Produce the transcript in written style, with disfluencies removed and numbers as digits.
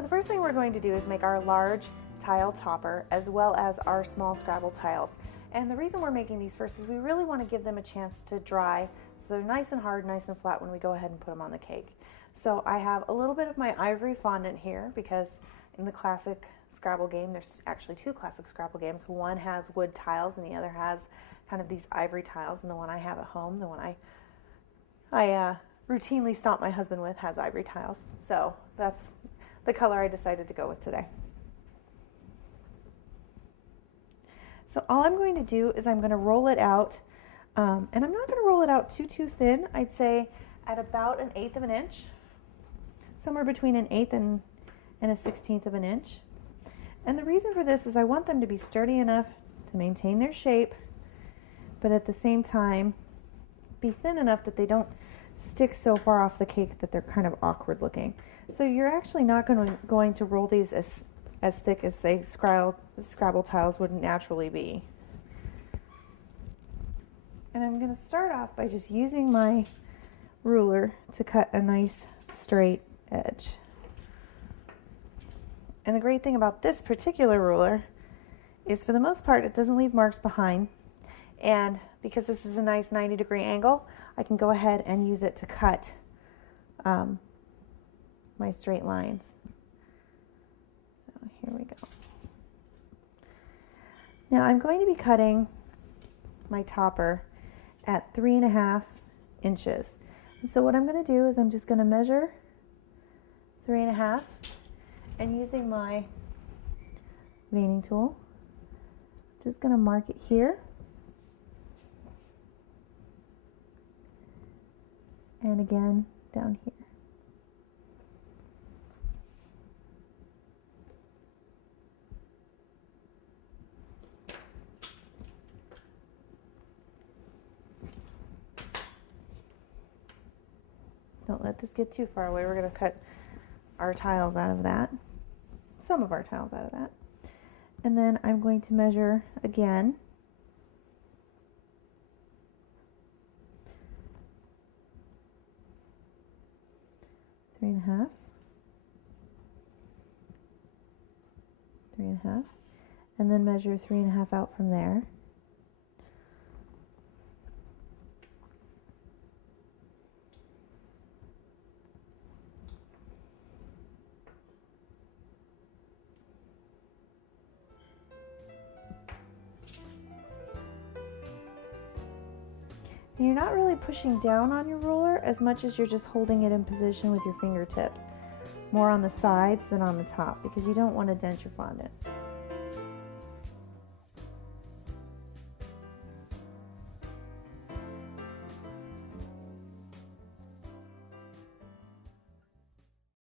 So the first thing we're going to do is make our large tile topper as well as our small Scrabble tiles. And the reason we're making these first is we really want to give them a chance to dry so they're nice and hard, nice and flat when we go ahead and put them on the cake. So I have a little bit of my ivory fondant here because in the classic Scrabble game, there's actually two classic Scrabble games. One has wood tiles and the other has kind of these ivory tiles, and the one I have at home, the one I routinely stomp my husband with, has ivory tiles. So that's the color I decided to go with today. So all I'm going to do is I'm going to roll it out, and I'm not going to roll it out too thin. I'd say at about 1/8 of an inch, somewhere between 1/8 and 1/16 of an inch. And the reason for this is I want them to be sturdy enough to maintain their shape, but at the same time be thin enough that they don't stick so far off the cake that they're kind of awkward looking. So you're actually not going to roll these as thick as, say, Scrabble tiles would naturally be. And I'm going to start off by just using my ruler to cut a nice straight edge. And the great thing about this particular ruler is, for the most part, it doesn't leave marks behind. And because this is a nice 90-degree angle, I can go ahead and use it to cut my straight lines. So here we go. Now I'm going to be cutting my topper at 3.5 inches. And so what I'm going to do is I'm just going to measure 3.5, and using my veining tool, I'm just going to mark it here. And again down here. Don't let this get too far away. We're going to cut our tiles out of that. Some of our tiles out of that. And then I'm going to measure again. Three and a half, and then measure 3.5 out from there. And you're not really pushing down on your ruler as much as you're just holding it in position with your fingertips, more on the sides than on the top, because you don't want to dent your fondant.